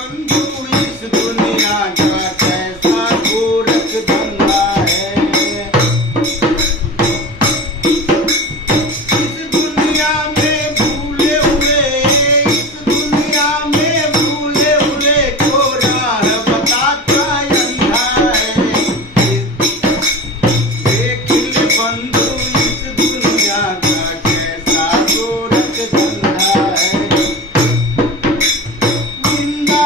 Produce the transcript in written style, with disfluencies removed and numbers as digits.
बंधु इस दुनिया का कैसा गोरख धंधा है। इस दुनिया में भूले हुए, इस दुनिया में भूले हुए को राह बताता अंधा है। देख ले बंधु इस दुनिया का कैसा गोरख धंधा है। निंदा